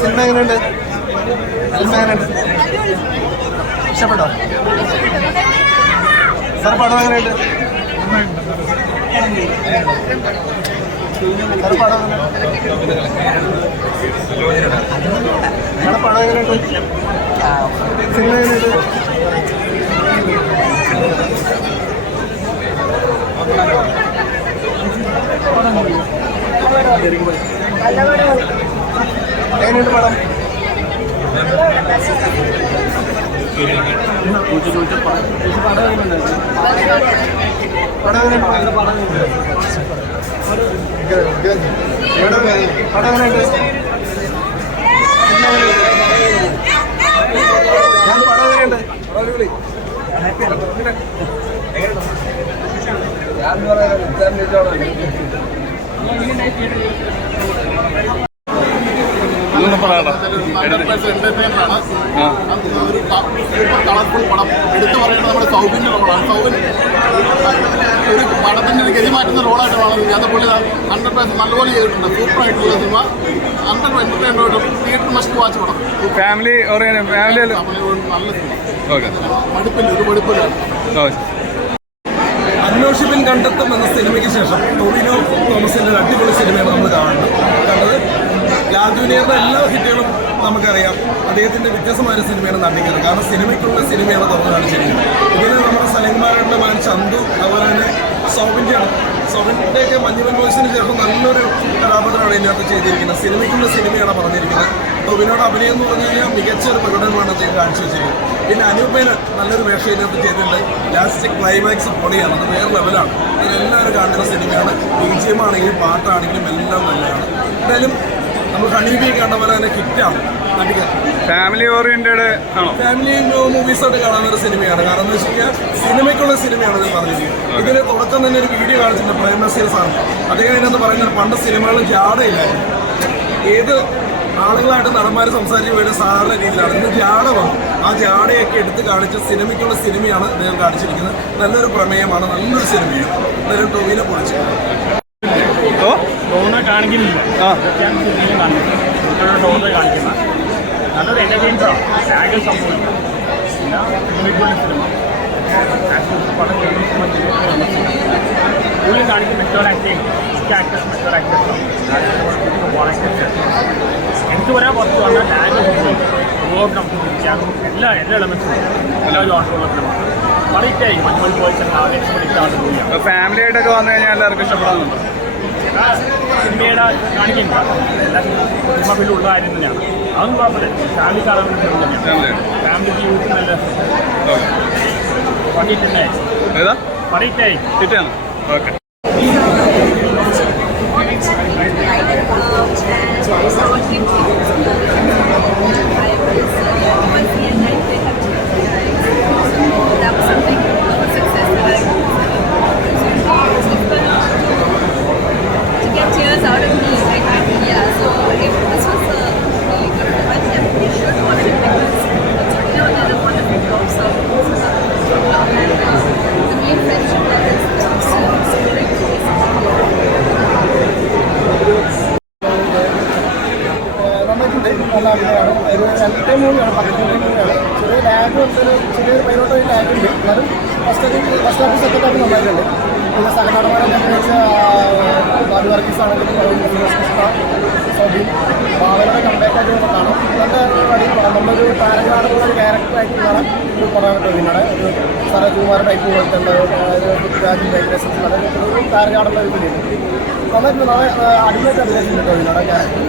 Cinema എങ്ങനെയുണ്ട്? ഇഷ്ടപ്പെട്ടോ sir? പടം എങ്ങനെയുണ്ട്? സാർ പടം പടം എങ്ങനെയുണ്ട്? സിനിമ എങ്ങനെയുണ്ട്? എങ്ങനെയുണ്ട് പടം? ഒരു കളർഫുൾ പടം എടുത്തു പറയുന്നത് നമ്മുടെ സൗബിൻ്റെ റോളാണ്. സൗബിൻ ഒരു പടത്തിൻ്റെ ഒരു ഗതി മാറ്റുന്ന റോളായിട്ട് കാണുന്നത്. അതുപോലെ 100% നല്ലപോലെ ചെയ്തിട്ടുണ്ട്. സൂപ്പറായിട്ടുള്ള സിനിമ, 100 എന്റർടൈൻമെന്റും തിയേറ്റർ മസ്റ്റ് വാച്ച് പടം. ഫാമിലി നല്ല സിനിമ, മടുപ്പില്ല, ഒരു മടുപ്പില്ല. അന്വേഷിപ്പിൻ കണ്ടെത്തും എന്ന സിനിമയ്ക്ക് ശേഷം ടൊവിനോ തോമസിന്റെ ഒരു അടിപൊളി സിനിമയാണ് നമ്മൾ കണ്ടത്. ലാൽ ജൂനിയറിന്റെ എല്ലാ ഹിറ്റുകളും നമുക്കറിയാം. അദ്ദേഹത്തിന്റെ വ്യത്യസ്തമായ സിനിമയാണ് നടിക്കുന്നത്. കാരണം സിനിമയ്ക്കുള്ള സിനിമയാണ് തുറന്നു കാണിച്ചിരിക്കുന്നത്. ഇതിന് നമ്മുടെ സലീംകുമാറിന്റെ മകൻ ചന്തു, അതുപോലെ തന്നെ സോബിന്റെയൊക്കെ മഞ്ഞുമൽ ബോയ്സിന് ശേഷം നല്ലൊരു കഥാപാത്രമാണ് ഇതിനകത്ത് ചെയ്തിരിക്കുന്നത്. സിനിമയ്ക്കുള്ള സിനിമയാണ് പറഞ്ഞിരിക്കുന്നത്. ടൊവിനോയുടെ അഭിനയം എന്ന് പറഞ്ഞു കഴിഞ്ഞാൽ മികച്ച ഒരു പ്രകടനമാണ് അദ്ദേഹം കാഴ്ചവെച്ചിരിക്കുന്നത്. പിന്നെ അനൂപേന് നല്ലൊരു വേഷം ഇതിനകത്ത് ചെയ്തിട്ടുണ്ട്. ലാസ്റ്റ് ക്ലൈമാക്സ് പൊളിയാണ്, അത് വേറെ ലെവലാണ്. ഇതിലെല്ലാവരും കാണുന്ന സിനിമയാണ്. BGM ആണെങ്കിലും പാട്ടാണെങ്കിലും എല്ലാം നല്ലതാണ്. എന്തായാലും നമ്മൾ ഹണീബി കണ്ട പോലെ തന്നെ ഹിറ്റാണ്. നടിക്കാൻ ഫാമിലി ഓറിയന്റഡ് ആണോ? ഫാമിലി മൂവീസായിട്ട് കാണുന്ന ഒരു സിനിമയാണ്. കാരണം എന്ന് വെച്ച് കഴിഞ്ഞാൽ സിനിമയ്ക്കുള്ള സിനിമയാണ് ഇത് പറഞ്ഞിരിക്കുന്നത്. ഇതിന് തുടക്കം തന്നെ ഒരു വീഡിയോ കാണിച്ചിട്ടുണ്ട് പ്രേം നസീർ സാർ. അദ്ദേഹം ഇതിനകത്ത് പറയുന്നത് പണ്ട് സിനിമകളിൽ ജാടയില്ലായിരുന്നു. ഏത് ആളുകളായിട്ട് നടന്മാർ സംസാരിച്ച് പോയിട്ട് സാധാരണ രീതിയിലാണ്. ഇന്ന് ജാട വന്നു. ആ ജാടയൊക്കെ എടുത്ത് കാണിച്ച സിനിമയ്ക്കുള്ള സിനിമയാണ് അദ്ദേഹം കാണിച്ചിരിക്കുന്നത്. നല്ലൊരു പ്രമേയമാണ്, നല്ലൊരു സിനിമയാണ്. നല്ലൊരു ടൊവിനെ പൊളിച്ചു കാണിക്കുന്നില്ല, കാണിക്കുന്ന നല്ലൊരു എന്റർടൈനറാണ്. ലാഗ് സംഭവിക്കും. പിന്നെ സിനിമയ്ക്കുള്ള സിനിമ പടം കൂടുതൽ കാണിക്കുന്ന മെത്തേഡ് ആക്ടിങ്, ആക്ടേഴ്സ് മെത്തേഡ് ആക്ടേഴ്സാണ്. എനിക്ക് പറയാൻ പുറത്ത് പറഞ്ഞാൽ ലാഗ് സംഭവിക്കും. എല്ലാ എലമെന്റ്സും എല്ലാവരും ആയിട്ടുള്ള സിനിമ പണിയിട്ടായി മഞ്ഞുമൽ ബോയ്സ് ആദ്യം ഫാമിലി ആയിട്ടൊക്കെ വന്നു കഴിഞ്ഞാൽ എല്ലാവർക്കും ഇഷ്ടപ്പെടാറുണ്ട്. സിനിമയുടെ കാണിക്കില്ല, എല്ലാ സിനിമ ഫീൽഡുള്ള കാര്യം തന്നെയാണ്. അതൊന്നും കുഴപ്പമില്ല. ഫാമിലി കാണാൻ തന്നെയാണ്. ഫാമിലിക്ക് യൂസ് നല്ല പണിയിട്ടായി പണിയിട്ടായി ഹിറ്റാണ്. ഓക്കെ. നല്ല അഭിനയമാണ്. ഒരു രണ്ടേ മൂവിയാണ്, 15 മൂവിയാണ്. ചെറിയ ലാഗ് ചെറിയൊരു പൈലോട്ട് ലാഗ് ഉണ്ട്. എന്നാലും ഫസ്റ്റ് ഹാഫ് സെക്കൻഡ് ഹാഫ് നന്നായിട്ടുണ്ട്. പിന്നെ സഹനടന്മാരെല്ലാം വെച്ച ബാലു വർഗീസ് ആണെങ്കിലും സോബിൻ ബാലയുടെ കമ്പേക്കായിട്ട് നമുക്ക് കാണാം. നല്ല അടിപൊളിയാണ്. നമ്മളൊരു താരങ്ങളാണെന്നുള്ള ഒരു ക്യാരക്ടറായിട്ട് കാണാൻ ഒരു പടമാണ് ടൊവിനോയുടെ. ഒരു സരകുമാർ ടൈപ്പ് പോലത്തെ പൃഥ്വിരാജ് വെങ്കടേശ്വരൻ അതൊക്കെ ഒരു താരങ്ങളാടുള്ള ഒരു ഫിലിം നന്നായിട്ട് അടിപൊളിയായിട്ട് അഭിനയിച്ചിട്ടുണ്ട് ടൊവിനോയുടെ ക്യാരക്ടർ.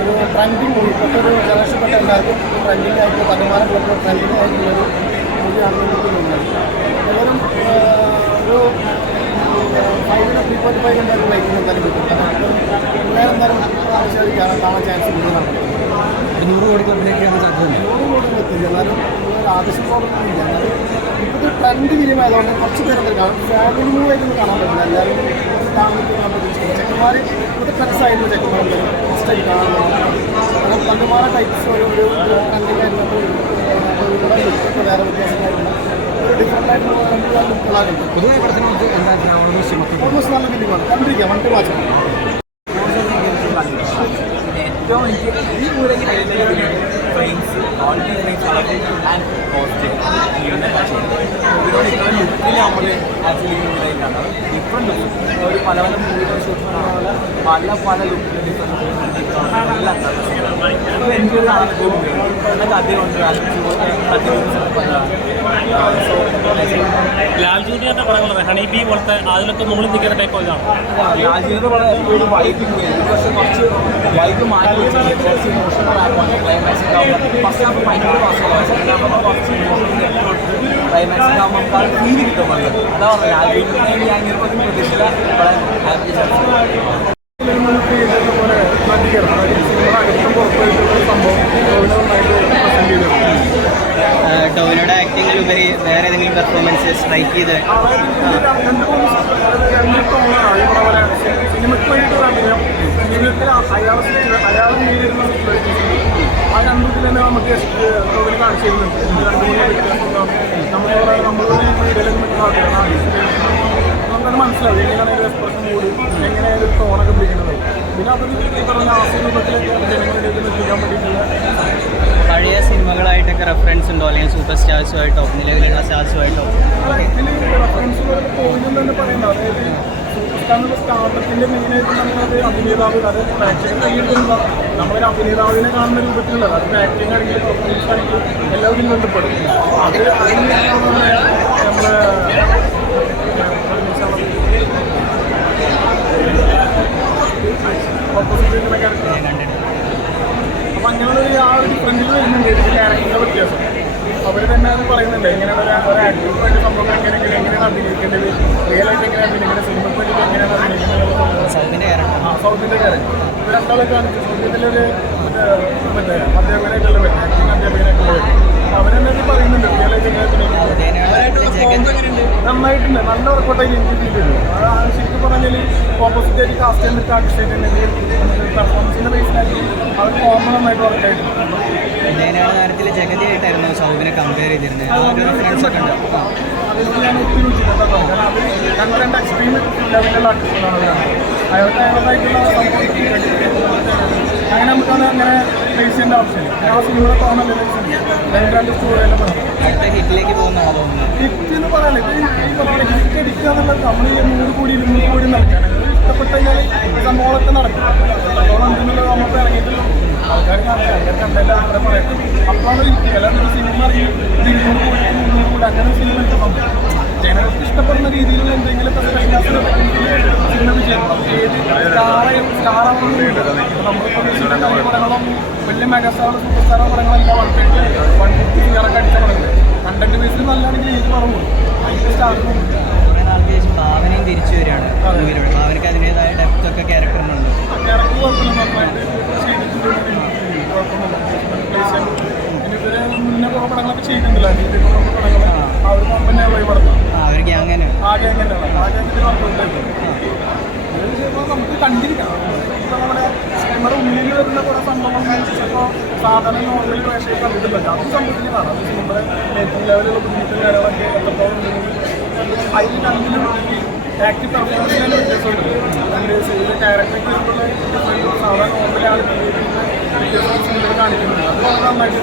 ഒരു ട്രെൻഡിങ് മൂവി, ഇപ്പോഴത്തെ ഒരു ജനറേഷൻപ്പെട്ട എല്ലാവർക്കും ട്രെൻഡിങ് ആയിട്ട് തലമാനം പോലത്തെ ട്രെൻഡിങ് ആയിട്ടുള്ളൊരു മൂവിയാണെന്ന് എനിക്ക് തോന്നുന്നത്. എല്ലാവരും ഒരു 3.5 എന്തായാലും ലൈക്കിന് എന്തായാലും കിട്ടും. എല്ലാവരും എന്തായാലും ആവശ്യമായിട്ട് കാണാൻ ചാൻസ് കൂടുതലാണ്. 100 കോടി സാധ്യത 100 കോടി എത്തില്ല. എന്നാലും ആവശ്യം ഇല്ല. എന്നാലും ഇപ്പോൾ ട്രെൻഡ് ഫിലിം ആയതുകൊണ്ട് കുറച്ച് പേരൊക്കെ കാണും. ഫാമിലി മൂവ് ആയിട്ടൊന്നും കാണാൻ പറ്റില്ല. എല്ലാവരും ഫാമിലിക്ക് കാണാൻ പറ്റും. ചെക്കന്മാർ ഇപ്പോഴത്തെ ഫ്രണ്ട്സായിരുന്നു ചെക്കന്മാർ ഇഷ്ടമായി കാണാൻ. അങ്ങനെ പണ്ടുമാരെ ടൈപ്സ് ഒരു ട്രെൻഡിങ് ആയിരുന്നു. വേറെ വ്യത്യാസമായിരുന്നു. ഒരു ഡിഫറെൻ്റ് ആയിട്ടുള്ള ലുക്കുകളായിരുന്നു. പൊതുവെ പടത്തിന് എന്താ ഓൾമോസ്റ്റ് നല്ല ഫിലിമാണ്. കണ്ടിരിക്കാം, വണ്ടി വാച്ച് ഏറ്റവും എനിക്ക് ഈ മൂലയ്ക്ക് frames quality frames and cost ഇതിനോട് ഇത്രയും ലുക്കിൽ നമ്മൾ ആക്ച്വലി മൂലയിലാണ് ഡിഫറെൻറ്റ് ഒരു പല പല മൂവികൾ ഷൂട്ട് പല പല ലുക്കിൽ ഡിഫറെൻറ്റ് എനിക്കൊരു നല്ല കഥയുണ്ട് ലാൽ ജൂനിയറിന്റെ പടങ്ങൾ ഹണി ബി പോലത്തെ അതിലൊക്കെ മുകളിൽ നിൽക്കുന്ന ടൈപ്പ് ഇതാണ്. രാജീവിന്റെ പടം ഒരു വൈബ് പക്ഷെ കുറച്ച് വൈബ് മാറ്റി വെച്ചാൽ കുറച്ച് ഇമോഷണൽ ആകുവാണ് ക്ലൈമാക്സ് ഉണ്ടാകുമ്പോൾ ഫസ്റ്റ് ഹാഫ് ഭയങ്കര കുറച്ച് ഇമോഷണൽ ക്ലൈമാക്സ് ആകുമ്പോൾ നമുക്ക് ആ ഫീൽ കിട്ടും. അതാ പറഞ്ഞത് രാജീവിനെ ഞാൻ ഇങ്ങനെ പ്രതീക്ഷിച്ചില്ല. വളരെ ഹാപ്പി പോലെ ടോവിനോയുടെ ആക്ടിങ്ങിലുപരി വേറെ ഏതെങ്കിലും പെർഫോമൻസ് സ്ട്രൈക്ക് ചെയ്ത് സിനിമയ്ക്ക് വേണ്ടിയിട്ട് ജീവിതത്തിൽ അയാൾ നേരിടുന്ന ആ രണ്ടുത്തിൽ തന്നെ നമുക്ക് ടോവിനെ കാണിച്ചു തരുന്നുണ്ട്. രണ്ട് മൂന്ന് വ്യത്യാസം നമ്മളോട് നമുക്കത് മനസ്സിലാവും എങ്ങനെയാണ് ഒരു എക്സ്പ്രഷൻ മൂടി എങ്ങനെയാണ് ഒരു ടോണൊക്കെ പിടിക്കുന്നത്. പിന്നെ അതൊരു ഈ പറഞ്ഞ ആസ്വദനത്തിലേക്ക് ജനങ്ങളിലേക്ക് എത്തിക്കാൻ വേണ്ടിയിട്ടുള്ള പഴയ സിനിമകളായിട്ടൊക്കെ റെഫറൻസ് ഉണ്ടോ, അല്ലെങ്കിൽ സൂപ്പർ സ്റ്റാർസുമായിട്ടോ നിലവിലുള്ള സ്റ്റാർസുമായിട്ടോ? ഇതിൽ റെഫറൻസ് ടോവിനും തന്നെ പറയുന്നത്. അതായത് സൂപ്പർ സ്റ്റാറിൻ്റെ സ്റ്റാർട്ടത്തിൻ്റെ മെയിനായിട്ട് നമ്മളത് അഭിനേതാവ്, അത് പ്രേക്ഷകർ കൈയ്യെടുക്കുന്ന നമ്മളൊരു അഭിനേതാവിനെ കാണുന്ന രൂപത്തിലുള്ളത്. അത് ആക്ടിങ് ആണെങ്കിലും പെർഫോമൻസ് ആണെങ്കിലും എല്ലാവരും ബന്ധപ്പെടും. അത് അതിന് നമ്മൾ ഓപ്പോസിറ്റ് ഇങ്ങനെ ക്യാരക്ടറാണ്. അപ്പം അങ്ങനെയുള്ള ആ ഒരു ഡിഫറൻറ്റിൽ വരുന്നുണ്ട് ക്യാരക്ടറിൻ്റെ വ്യത്യാസം. അവർ തന്നെ അത് പറയുന്നുണ്ട് എങ്ങനെയാണ് ഒരു ആക്ടർക്ക് വേണ്ടി സംഭവം എങ്ങനെയാണ് അഭിനയിക്കേണ്ടത്, റിയലായിട്ട് എങ്ങനെ അഭിനയിക്കേണ്ടത്, സിനിമയ്ക്ക് വേണ്ടിയിട്ട് എങ്ങനെയാണ് അഭിനയിക്കുന്നത്. സൗത്തിൻ്റെ ക്യാരക്ടർ ഇവർ രണ്ടാളൊക്കെ കാണിച്ചു. സൗത്തിൻ്റെയൊരു മറ്റേ അധ്യാപകനായിട്ടുള്ള ആക്ടിങ് അധ്യാപകനായിട്ടുള്ള അവരെന്നെ പറയുന്നുണ്ട് റിയലായിട്ട് എങ്ങനെ നന്നായിട്ടുണ്ട്. നല്ല വർക്കൗട്ടായി എനിക്ക് ഫീൽ ചെയ്തു. ശരിക്കും പറഞ്ഞാൽ ഓപ്പോസിറ്റ് ആയിട്ട് കാസ്റ്റ് ചെയ്തിട്ട് ആർട്ടിസ്റ്റ് ആയിട്ടുണ്ടെങ്കിൽ പെർഫോമൻസിൻ്റെ ബേസിലായിട്ട് അവർ ഫോമ നന്നായിട്ട് വർക്കായിട്ടുണ്ട്. നേരത്തിൽ ജഗതിയായിട്ടായിരുന്നു സൗബിനെ കമ്പയർ ചെയ്തിരുന്നത്. റെഫറൻസ് ഒക്കെ ഉണ്ട്. അതിന് ഞാൻ ഒത്തിരി രുചിക്കട്ടെ കാരണം അത് രണ്ട് എക്സ്ട്രീം ലെവലിലുള്ള ആർട്ടിസ്റ്റുകളാണ് അവരാണ്. അയാൾക്ക് അയാളതായിട്ടുള്ള അങ്ങനെ നമുക്കത് അങ്ങനെ ഫേസ് ചെയ്യേണ്ട ആവശ്യമില്ല. ആ സിനിമയുടെ തോന്നൽ രണ്ട് സ്റ്റോറിയെല്ലാം പറഞ്ഞു അടുത്ത ഹിറ്റിലേക്ക് പോകുന്നതാണ് തോന്നുന്നത്. ഹിറ്റ് എന്ന് പറയാൻ ഹിറ്റ് അടിക്കുക എന്നുള്ളത് നമ്മൾ 100 കോടി 200 കോടി നടക്കാൻ ഇഷ്ടപ്പെട്ട് കഴിഞ്ഞാൽ സംഭവങ്ങളൊക്കെ നടക്കും. അതോളം എന്തെങ്കിലും നമുക്ക് ഇറങ്ങിയിട്ടുള്ളൂ ആൾക്കാർ കണ്ടല്ല അങ്ങനെ പറയട്ടെ. അപ്പോഴാണ് ഹിറ്റ്. അല്ലാണ്ട് സിനിമ ഇറങ്ങി 200 കോടി 300 കോടി അങ്ങനെ സിനിമ എടുക്കണം. ജനങ്ങൾക്ക് ഇഷ്ടപ്പെടുന്ന രീതിയിലുള്ള എന്തെങ്കിലും സിനിമ വിജയം സ്റ്റാറാവുന്ന വലിയ മെഗാസ്റ്റാറുള്ള സൂപ്പർ സ്റ്റാർ പടങ്ങളെല്ലാം 150 ഇയറൊക്കെ അടിച്ച പടങ്ങൾ കണ്ടന്റ് ബേസിൽ നല്ലതാണെങ്കിൽ എനിക്ക് പറഞ്ഞു അതിൻ്റെ സ്റ്റാർട്ടും ഭാവനയും തിരിച്ചു വരികയാണ്. ഭാവനയ്ക്ക് അതിൻ്റെതായ ഡെപ്ത് ഒക്കെ ക്യാരക്ടറിനുണ്ട്. ക്യാരക്ടർ കുഴപ്പമില്ല, നന്നായിട്ട് ചെയ്തിട്ടുണ്ട്. കുഴപ്പമൊന്നുമില്ല. പിന്നെ ഇവരെ മുന്നേ കുറേ പടങ്ങളൊക്കെ ചെയ്തിട്ടുണ്ടല്ലോ. പടങ്ങൾ അവർ കമ്പനി വഴിപെടുത്താം. അവർ ഗ്യാങ്ങനെ ആകെ എങ്ങനെയാണ് ആകെ നമുക്ക് കണ്ടിരിക്കാം. ഇപ്പോൾ നമ്മുടെ സിനിമയുടെ ഉള്ളിൽ വരുന്ന കുറേ സംഭവങ്ങൾ ചിലപ്പോൾ സാധാരണ നോർമൽ പ്രേക്ഷകർ കണ്ടിട്ടില്ല. അത് സംഭവിക്കുന്നതാണ്. അത് സിനിമയുടെ ഏറ്റവും ലെവലുള്ള ബുദ്ധിമുട്ടും കാര്യങ്ങളൊക്കെ എത്രത്തോളം അതിൽ കണ്ടിലും ആക്റ്റീവ് പെർഫോമൻസിന് വ്യത്യാസമുണ്ട്. അതിൻ്റെ ഇതിൻ്റെ ക്യാരക്ടർക്ക് വരുമ്പോൾ സാധാരണ നോർമലാണ് വ്യത്യാസം സിനിമയിൽ കാണിക്കുന്നത്. അത് വളരെ നന്നായിട്ട്.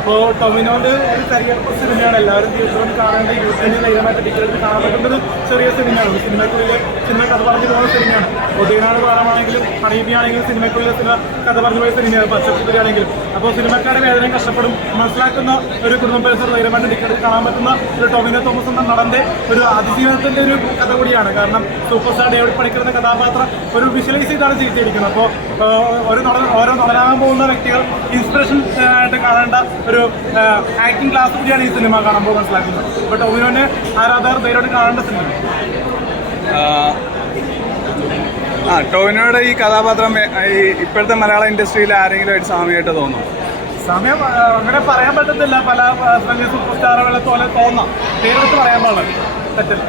അപ്പോൾ ടൊവിനോൻ്റെ ഒരു കരിയർ സിനിമയാണ്. എല്ലാവരും തിയേറ്ററിൽ കാണേണ്ട യൂട്യൂബിൽ ധൈര്യമായിട്ട് ടിക്കറ്റ് കാണാൻ പറ്റുന്ന ഒരു ചെറിയ സിനിമയാണ്. സിനിമയ്ക്കുള്ളിൽ സിനിമ കഥ പറഞ്ഞു പോകുന്ന സിനിമയാണ്. ഒടിയനാട് പാടമാണെങ്കിലും ഹണീബി ആണെങ്കിലും സിനിമയ്ക്കുള്ളിൽ സിനിമ കഥ പറഞ്ഞു പോയ സിനിമയാണ്. പച്ചക്കുതിരി ആണെങ്കിലും അപ്പോൾ സിനിമക്കാരുടെ വേദനയും കഷ്ടപ്പെടും മനസ്സിലാക്കുന്ന ഒരു കുടുംബ പരിസരം ധൈര്യമായിട്ട് ടിക്കറ്റ് കാണാൻ പറ്റുന്ന ഒരു ടൊവിനോ തോമസ് എന്ന നടൻ്റെ ഒരു അതിജീവനത്തിൻ്റെ ഒരു കഥ കൂടിയാണ്. കാരണം സൂപ്പർ സ്റ്റാർ ഡേവിഡ് പണിക്കർ എന്ന കഥാപാത്രം ഒരു വിഷ്വലൈസ് ചെയ്താണ് ചെയ്തിരിക്കുന്നത്. അപ്പോൾ ഓരോ നടനാകാൻ പോകുന്ന വ്യക്തികൾ ഇൻസ്പിറേഷൻ ആയിട്ട് കാണേണ്ട ഒരു ആക്ടിംഗ് ക്ലാസ് കൂടിയാണ് ഈ സിനിമ കാണുമ്പോൾ മനസ്സിലാക്കുന്നത്. അപ്പോൾ ടൊവിനോനെ ആരാധകർ ധൈര്യമായിട്ട് കാണേണ്ട സിനിമ. ടോവിനോയുടെ ഈ കഥാപാത്രം ഈ ഇപ്പോഴത്തെ മലയാള ഇൻഡസ്ട്രിയിൽ ആരെങ്കിലും ആയിട്ട് സാമ്യമായിട്ട് തോന്നും? സമയം അങ്ങനെ പറയാൻ പറ്റത്തില്ല. പല ഫ്രണ്ട്ലി സൂപ്പർ സ്റ്റാറുകളെ പോലെ തോന്നാം, പേരെടുത്ത് പറയാൻ പാടില്ല, പറ്റില്ല.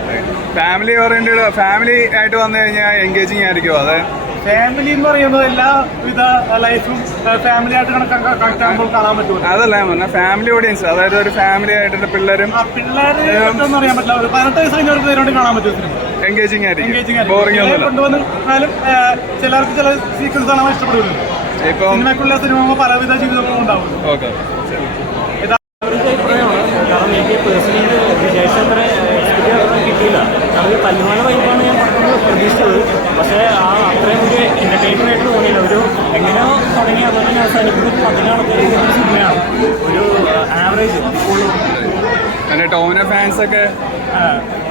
ഫാമിലി ഓറിയന്റഡ് ഫാമിലി ആയിട്ട് വന്നു കഴിഞ്ഞാൽ എൻഗേജിങ് ആയിരിക്കും. അതെ, ഫാമിലി എന്ന് പറയുന്നത് എല്ലാവിധ ലൈഫും ഫാമിലി ആയിട്ട് കണക്ട് ആകുമ്പോൾ കാണാൻ പറ്റുമല്ലോ. അതല്ല ഞാൻ പറഞ്ഞ ഫാമിലി ഓഡിയൻസ്, അതായത് ഒരു ഫാമിലി ആയിട്ടുള്ള പിള്ളേരും പിള്ളേര് ഒന്നും അറിയാൻ പറ്റില്ല. ഒരു 18 വയസ്സ് കഴിഞ്ഞവർക്ക് പേരോട് കാണാൻ പറ്റും സിനിമ. എൻഗേജിങ് ആയിരിക്കും, ബോറിംഗ് ഒന്നുമില്ല. കൊണ്ടുവന്നാലും ചിലർക്ക് ചില സീക്വൻസ് കാണാൻ ഇഷ്ടപ്പെടുമല്ലോ. ഇപ്പം സിനിമയ്ക്കുള്ള സിനിമ പലവിധ ജീവിതങ്ങളും ഉണ്ടാവും. ഓക്കെ, കാരണം എനിക്ക് പേഴ്സണലി വിചാരിച്ച അത്ര എക്സ്പീരിയൻസ് കിട്ടിയില്ല. അത് തല്ലുമാല വൈബാണ് ഞാൻ പ്രതീക്ഷിച്ചത്. പക്ഷേ അത്രയും ഒരു എൻ്റർടൈൻമെൻ്റ് ആയിട്ട് തോന്നിയില്ല. ഒരു എങ്ങനെയോ തുടങ്ങി അതുപോലെ തന്നെ അവസാനിക്കുന്നത് 14 സിനിമയാണ്. ഒരു ആവറേജ് എൻ്റെ ടോവിനോ ഫാൻസ് ഒക്കെ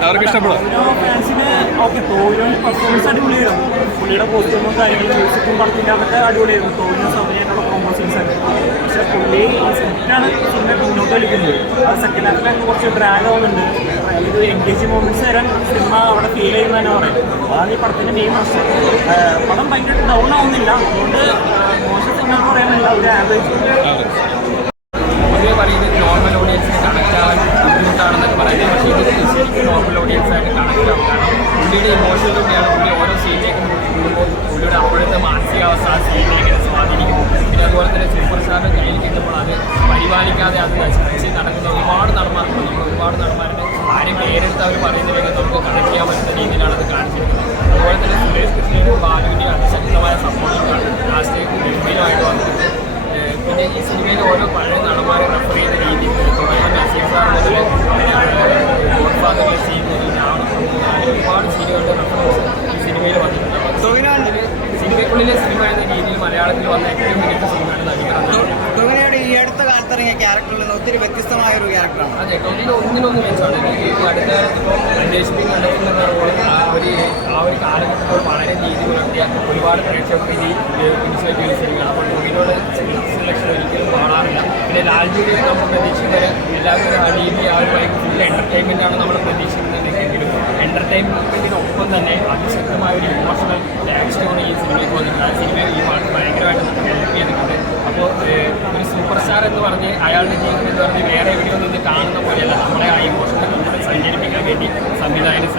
അവർക്ക് ഇഷ്ടപ്പെടും. ഫാൻസിന് ഓക്കെ, ടോവിനോയുടെ പെർഫോമൻസ് അടിപൊളിയായിരുന്നു. പുള്ളിയുടെ കോസ്റ്റ്യൂമും കാര്യങ്ങളും മ്യൂസിക്കും പടത്തിൻ്റെ അതൊക്കെ അടിപൊളിയായിരുന്നു. ടോവിനോ സൗകര്യമായിട്ടുള്ള കോമ്പോസിഷൻസ് ഒക്കെ. പക്ഷേ പുള്ളി സ്ക്രിപ്റ്റാണ് സിനിമ മുന്നോട്ട് കളിക്കുന്നത്. അത് സെക്കൻഡ് ഹാഫിലൊക്കെ കുറച്ച് ഡ്രാഗ് ആവുന്നുണ്ട്. ഇത് എൻഗേജിങ് മൊമെന്റ്സ് തരാൻ സിനിമ അവിടെ ഫീൽ ചെയ്യുന്ന തന്നെ പറയും. അതാണ് ഈ പടത്തിൻ്റെ മെയിൻ പ്രശ്നം. പടം ഭയങ്കര ഡൗൺ ആവുന്നില്ല. അതുകൊണ്ട് മോശം സിനിമ എന്ന് പറയാനില്ല, ഒരു ആവറേജ്. പൊതുവെ പറയുന്നത് നോർമൽ ഓഡിയൻസിന് കണക്ട് ആവാൻ ബുദ്ധിമുട്ടാണെന്നൊക്കെ പറയുന്നത്. പക്ഷേ ഇത് ശരിക്കും നോർമൽ ഓഡിയൻസായിട്ട് കണക്ട് ആവും. കാരണം പുള്ളിയുടെ ഇമോഷനിലൂടെയാണ് പുള്ളി ഓരോ സീനിലേക്ക് കൂടുമ്പോൾ പുള്ളിയുടെ അപ്പോഴത്തെ മാനസികാവസ്ഥ ആ സീനിലേക്ക് സ്വാധീനിക്കുന്നു. പിന്നെ അതുപോലെ തന്നെ സൂപ്പർ സ്റ്റാറിൻ്റെ കയ്യിൽ കിട്ടുമ്പോൾ അത് പരിപാലിക്കാതെ അത് നശിച്ച് നടക്കുന്ന ഒരുപാട് നടന്മാരുണ്ട്. നമ്മൾ ഒരുപാട് നടന്മാരുടെ ആരും പേരെടുത്ത് അവർ പറയുന്നതിലേക്ക് നമുക്ക് കണക്ട് ചെയ്യാൻ പറ്റുന്ന രീതിയിലാണ് അത് കാണിച്ചിരിക്കുന്നത്. അതുപോലെ തന്നെ സുരേഷ് കൃഷ്ണനും ബാലുവിൻ്റെയും അതിശക്തമായ സപ്പോർട്ടിങ്ങാണ് ലാസ്റ്റ് ഗംഭീരമായിട്ട് വന്നിട്ടുണ്ട്. പിന്നെ ഈ സിനിമയിൽ ഓരോ പഴയ നടന്മാരെ റെഫർ ചെയ്ത രീതി തുടങ്ങുന്ന നസീർ മുതൽ ഗോഡ് ഫാദറിലെ സീൻ മുതൽ ഒരുപാട് സീനുകളുടെ റെഫറൻസ് ഈ സിനിമയിൽ വന്നിട്ടുണ്ട്. സിനിമയ്ക്കുള്ളിലെ സിനിമ എന്ന രീതിയിൽ മലയാളത്തിൽ വന്ന ഏറ്റവും മികച്ച സിനിമയാണ് നടികർ. ടോവിനോയുടെ ഈ അടുത്ത കാലത്തിറങ്ങിയ ക്യാരക്ടറിൽ നിന്ന് ഒത്തിരി വ്യത്യസ്തമായ ഒരു ക്യാരക്ടറാണ്. അതെ, ടോവിനോ ഒന്നിനൊന്നും വെച്ചാണ്. ഈ അടുത്ത കാലത്ത് ഇപ്പോൾ അന്വേഷിപ്പിക്കും കണ്ടെത്തുന്ന റോൾ ആ ഒരു കാലഘട്ടത്തിൽ വളരെ നീതി പുലർത്തിയ ഒരുപാട് പ്രേക്ഷകർക്ക് ഇനി പിടിച്ചുപറ്റിയ ഒരു സിനിമയാണ്. അപ്പോൾ ടോവിനോട് സെലക്ഷൻ ഒരിക്കലും മാറാറില്ല. പിന്നെ ലാൽജൂരി നമ്മൾ പ്രതീക്ഷിക്കുന്നത് എല്ലാവരും അടിയിലെ ആ ഒരു ഫുൾ എൻ്റർടൈൻമെൻ്റ് ആണ് നമ്മൾ പ്രതീക്ഷിക്കുന്നതെങ്കിലും എൻ്റർടൈൻമെൻറ്റിനൊപ്പം തന്നെ അതിശക്തമായ ഒരു ഇമോഷണൽ റിയാക്ഷനാണ് ഈ സിനിമയ്ക്ക് വന്നിട്ടുണ്ട്. ആ സിനിമ ഈ പാട്ട് ഭയങ്കരമായിട്ട് നമുക്ക് ഹെൽപ്പ് ചെയ്തിട്ടുണ്ട്. അപ്പോൾ ഒരു സൂപ്പർ സ്റ്റാർ എന്ന് പറഞ്ഞ് അയാളുടെ ജീവിതം എന്ന് പറഞ്ഞ് വേറെ എവിടെയോ നിന്ന് കാണുന്ന പോലെയല്ല, നമ്മളെ ആ ഇമോഷനെ കൂടുതൽ സഞ്ചരിപ്പിക്കാൻ വേണ്ടി സംവിധായകന്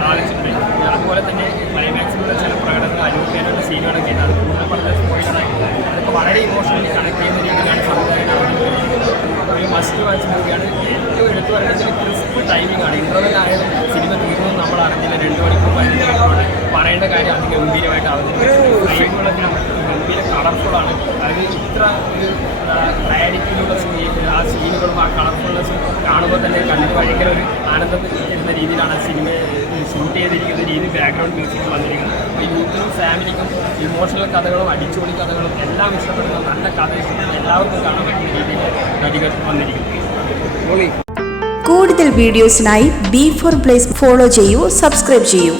സാധിച്ചിട്ടുണ്ട്. അതുപോലെ തന്നെ ക്ലൈമാക്സിലൂടെ ചില പ്രകടനങ്ങൾ അനുഭവിക്കാനുള്ള സീനുകളൊക്കെ ഉണ്ട്. അത് കൂടുതൽ വളരെ സ്പോയിലറായിട്ട് അതൊക്കെ വളരെ ഇമോഷണലി കണക്ട് ചെയ്യുന്ന രീതിയിലാണ് സംവിധായകൻ അവതരിപ്പിക്കുന്നത്. ഒരു മസ്റ്റ് വാച്ച് മൂവിയാണ്. ഏറ്റവും എടുത്തു പറയുന്നത് ക്രിസ്പ് ടൈമിംഗ് ആണ്. ഇൻ്റർവെൽ ആയാലും സിനിമ തീരുമെന്ന് നമ്മൾ അറിഞ്ഞില്ല. 2 മണിക്കൂർ 15 മിനിറ്റാണ്. പറയേണ്ട കാര്യം അത് ഗംഭീരമായിട്ട് അവതരിപ്പിച്ചു. ഫ്രെയിമുകളൊക്കെ ഗംഭീര കളർഫുള്ളാണ്. അത് ഇത്ര ഒരു ക്ലാരിറ്റിയിലുള്ള ആ സീനുകളും ആ കളർഫുൾനെസ്സും കാണുമ്പോൾ തന്നെ കണ്ണിന് ഭയങ്കര ഒരു ആനന്ദം തരുന്ന രീതിയിലാണ് ആ സിനിമ ഷൂട്ട് ചെയ്തിരിക്കുന്ന രീതി. ബാക്ക്ഗ്രൗണ്ട് മ്യൂസിക് വന്നിരിക്കുന്നത് അപ്പോൾ യൂത്തിനും ഫാമിലിക്കും ഇമോഷണൽ കഥകളും അടിച്ചുപൊളി കഥകളും എല്ലാം ഇഷ്ടപ്പെടുന്ന നല്ല കഥ ഇഷ്ടപ്പെടുന്ന എല്ലാവർക്കും കാണാൻ പറ്റുന്ന രീതിയിൽ നടികൾ വന്നിരിക്കുന്നു. കൂടുതൽ വീഡിയോസിനായി B4 Blaze ഫോളോ ചെയ്യൂ, സബ്സ്ക്രൈബ് ചെയ്യൂ.